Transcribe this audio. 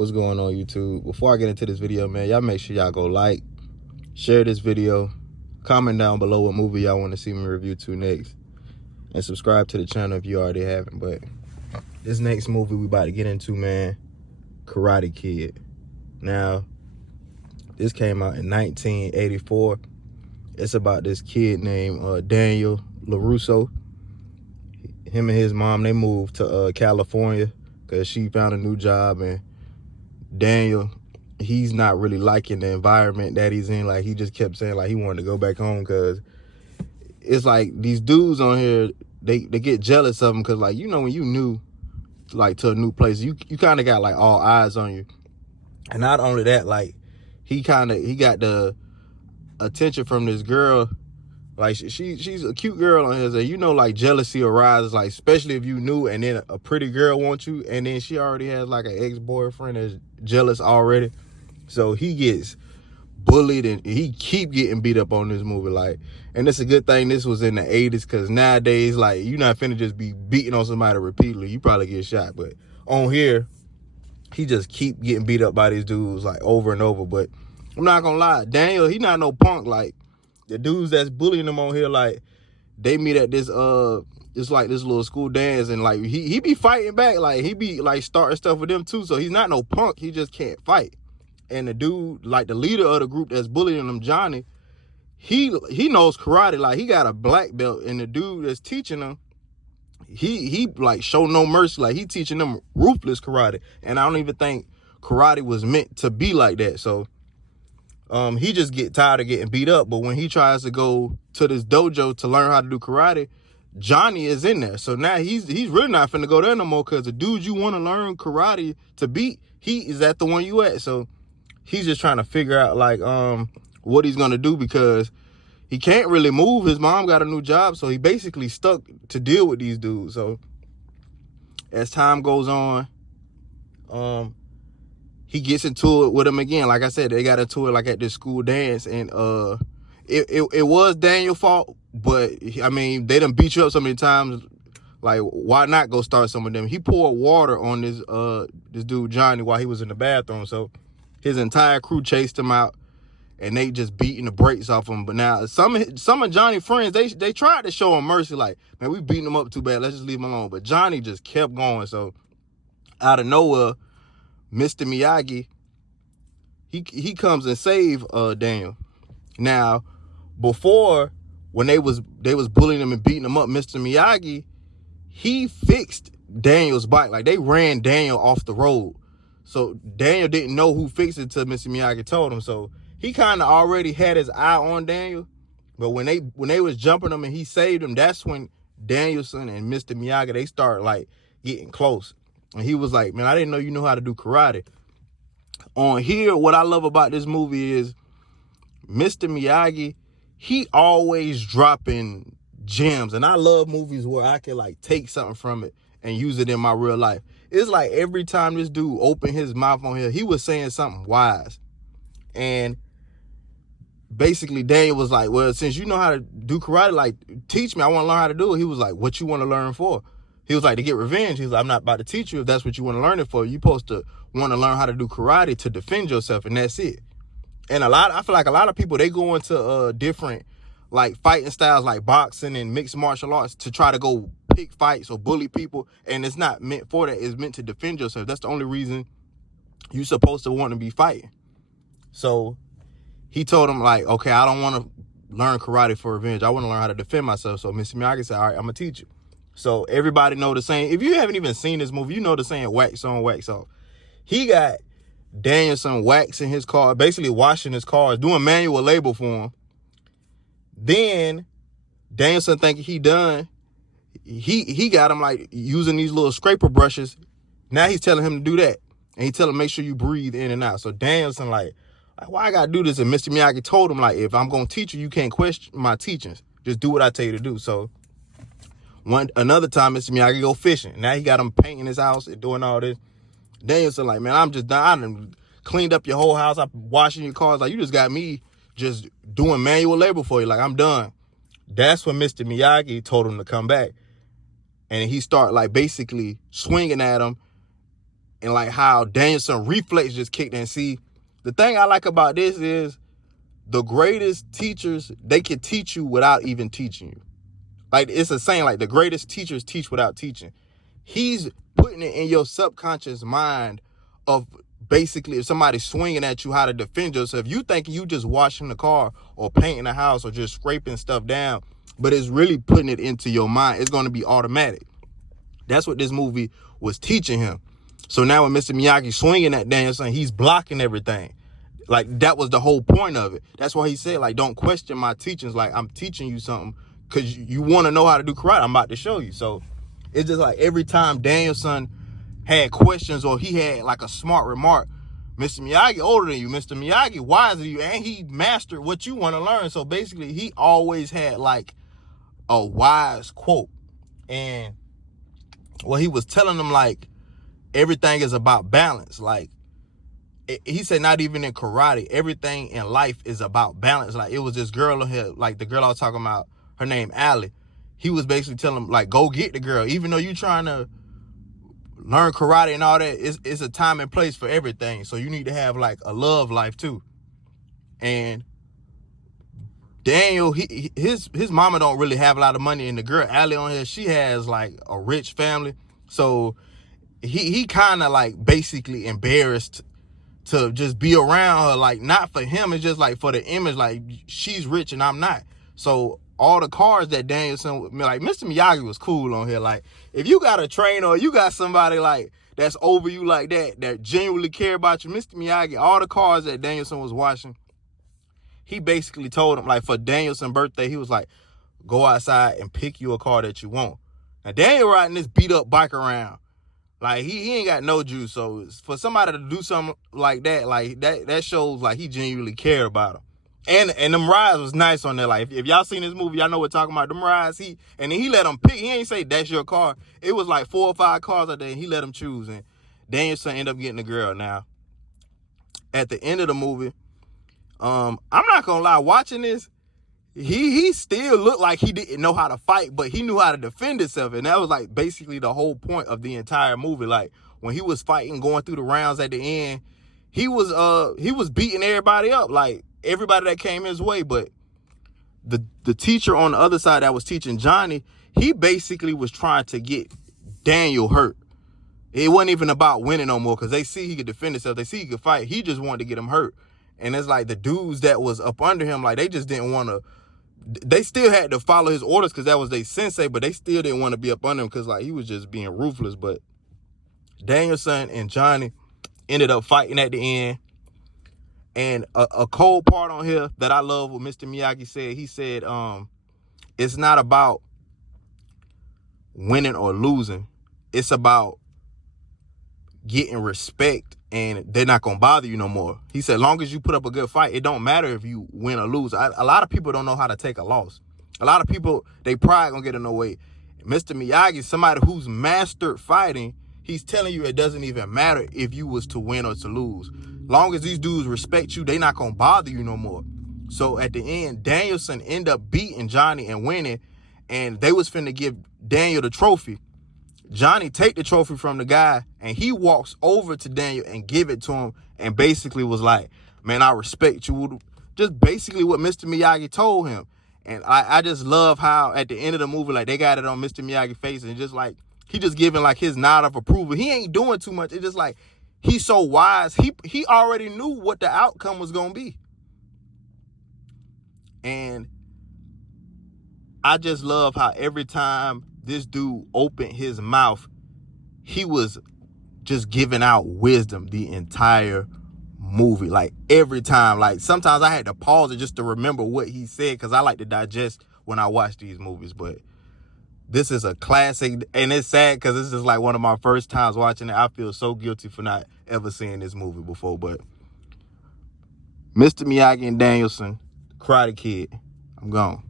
What's going on, YouTube? Before I get into this video, man, y'all make sure y'all go like, share this video, comment down below what movie y'all want to see me review to next, and subscribe to the channel if you already haven't. But this next movie we about to get into, man, Karate Kid. Now, this came out in 1984. It's about this kid named Daniel LaRusso. Him and his mom, they moved to California because she found a new job, and Daniel, he's not really liking the environment that he's in. Like, he just kept saying like he wanted to go back home because it's like these dudes on here, they get jealous of him because, like, you know, when you new like to a new place, you kind of got like all eyes on you. And not only that, like he got the attention from this girl. Like she's a cute girl on here, so you know, like jealousy arises, like especially if you new and then a pretty girl wants you, and then she already has like an ex-boyfriend that's jealous already. So he gets bullied and he keep getting beat up on this movie. Like, and it's a good thing this was in the 80s, because nowadays, like, you're not finna just be beating on somebody repeatedly. You probably get shot. But on here, he just keep getting beat up by these dudes like over and over. But I'm not gonna lie, Daniel, he not no punk. Like, the dudes that's bullying him on here, like, they meet at this it's like this little school dance, and like he be fighting back. Like, he be like starting stuff with them too. So he's not no punk, he just can't fight. And the dude, like the leader of the group that's bullying him, Johnny, he knows karate. Like, he got a black belt, and the dude that's teaching him, he like show no mercy. Like, he teaching them ruthless karate. And I don't even think karate was meant to be like that. So he just get tired of getting beat up. But when he tries to go to this dojo to learn how to do karate, Johnny is in there. So now he's really not finna go there no more, because the dude you want to learn karate to beat, he is at the one you at. So he's just trying to figure out like what he's gonna do, because he can't really move. His mom got a new job, so he basically stuck to deal with these dudes. So as time goes on, he gets into it with him again. Like I said, they got into it like at this school dance, and it was Daniel's fault, but I mean, they done beat you up so many times. Like, why not go start some of them? He poured water on this dude Johnny while he was in the bathroom. So his entire crew chased him out, and they just beating the brakes off him. But now some of Johnny's friends, they tried to show him mercy, like, man, we beating him up too bad, let's just leave him alone. But Johnny just kept going. So out of nowhere, Mr. Miyagi, he comes and save Daniel. Now, before, when they was bullying him and beating him up, Mr. Miyagi, he fixed Daniel's bike. Like, they ran Daniel off the road. So Daniel didn't know who fixed it till Mr. Miyagi told him. So he kind of already had his eye on Daniel. But when they was jumping him and he saved him, that's when Danielson and Mr. Miyagi, they start like getting close. And he was like, man, I didn't know you knew how to do karate. On here, what I love about this movie is Mr. Miyagi, he always dropping gems. And I love movies where I can like take something from it and use it in my real life. It's like every time this dude opened his mouth on here, he was saying something wise. And basically Daniel was like, well, since you know how to do karate, like, teach me, I want to learn how to do it. He was like, what you want to learn for? He was like, to get revenge. He was like, I'm not about to teach you if that's what you want to learn it for. You're supposed to want to learn how to do karate to defend yourself, and that's it. And I feel like a lot of people, they go into different like fighting styles like boxing and mixed martial arts to try to go pick fights or bully people, and it's not meant for that. It's meant to defend yourself. That's the only reason you're supposed to want to be fighting. So he told him, like, okay, I don't want to learn karate for revenge. I want to learn how to defend myself. So Mr. Miyagi said, all right, I'm gonna teach you. So everybody know the saying. If you haven't even seen this movie, you know the saying, wax on, wax off. He got Danielson waxing his car, basically washing his cars, doing manual labor for him. Then Danielson thinking he done, he got him like using these little scraper brushes. Now he's telling him to do that. And he tell him, make sure you breathe in and out. So Danielson like, why I gotta do this? And Mr. Miyagi told him, like, if I'm gonna teach you, you can't question my teachings. Just do what I tell you to do. So another time, Mr. Miyagi go fishing. Now he got him painting his house and doing all this. Danielson like, man, I'm just done. I done cleaned up your whole house. I'm washing your cars. Like, you just got me just doing manual labor for you. Like, I'm done. That's when Mr. Miyagi told him to come back. And he start like basically swinging at him. and like how Danielson reflex just kicked in. See, the thing I like about this is the greatest teachers, they can teach you without even teaching you. Like, it's a saying, like, the greatest teachers teach without teaching. He's putting it in your subconscious mind of basically if somebody's swinging at you, how to defend yourself. You thinking you just washing the car or painting the house or just scraping stuff down, but it's really putting it into your mind. It's going to be automatic. That's what this movie was teaching him. So now when Mr. Miyagi swinging at Danielson, he's blocking everything. Like, that was the whole point of it. That's why he said, like, don't question my teachings. Like, I'm teaching you something because you want to know how to do karate. I'm about to show you. So it's just like every time Danielson had questions or he had like a smart remark, Mr. Miyagi older than you, Mr. Miyagi wiser than you, and he mastered what you want to learn. So basically, he always had like a wise quote. And well, he was telling them like everything is about balance. Like, he said not even in karate, everything in life is about balance. Like, it was this girl here, like the girl I was talking about, her name Allie. He was basically telling him, like, go get the girl. Even though you trying to learn karate and all that, it's a time and place for everything. So you need to have like a love life too. And Daniel, his mama don't really have a lot of money, and the girl Allie on here, she has like a rich family. So he kind of like basically embarrassed to just be around her. Like, not for him, it's just like for the image, like she's rich and I'm not. So all the cars that Danielson, like Mr. Miyagi was cool on here. Like, if you got a trainer or you got somebody like that's over you like that genuinely care about you, Mr. Miyagi, all the cars that Danielson was watching, he basically told him, like, for Danielson's birthday, he was like, go outside and pick you a car that you want. Now Daniel riding this beat up bike around. Like, he ain't got no juice. So for somebody to do something like that, like that shows like he genuinely cared about him. And them rides was nice on there. Like, if y'all seen this movie, y'all know what talking about. Them rides, and then he let them pick. He ain't say that's your car. It was like 4 or 5 cars out there, and he let them choose. And Danielson ended up getting the girl. Now, at the end of the movie, I'm not gonna lie, watching this, he still looked like he didn't know how to fight, but he knew how to defend himself. And that was like basically the whole point of the entire movie. Like, when he was fighting, going through the rounds at the end, he was beating everybody up, like everybody that came his way. But the teacher on the other side that was teaching Johnny, he basically was trying to get Daniel hurt. It wasn't even about winning no more, because they see he could defend himself, they see he could fight. He just wanted to get him hurt. And it's like the dudes that was up under him, like, they just didn't want to, they still had to follow his orders because that was their sensei, but they still didn't want to be up under him because, like, he was just being ruthless. But Danielson and Johnny ended up fighting at the end. And a cold part on here that I love what Mr. Miyagi said, he said, it's not about winning or losing. It's about getting respect, and they're not going to bother you no more. He said, long as you put up a good fight, it don't matter if you win or lose. A lot of people don't know how to take a loss. A lot of people, they pride going to get in the way. Mr. Miyagi, somebody who's mastered fighting, he's telling you it doesn't even matter if you was to win or to lose. Long as these dudes respect you, they not going to bother you no more. So at the end, Danielson ended up beating Johnny and winning, and they was finna give Daniel the trophy. Johnny take the trophy from the guy, and he walks over to Daniel and give it to him, and basically was like, man, I respect you. Just basically what Mr. Miyagi told him. And I just love how at the end of the movie, like, they got it on Mr. Miyagi's face, and just like, he just giving like his nod of approval. He ain't doing too much. It's just like, he's so wise. He already knew what the outcome was going to be. And I just love how every time this dude opened his mouth, he was just giving out wisdom the entire movie. Like, every time. Like, sometimes I had to pause it just to remember what he said, because I like to digest when I watch these movies. But this is a classic, and it's sad because this is like one of my first times watching it. I feel so guilty for not ever seeing this movie before. But Mr. Miyagi and Danielson, Karate Kid, I'm gone.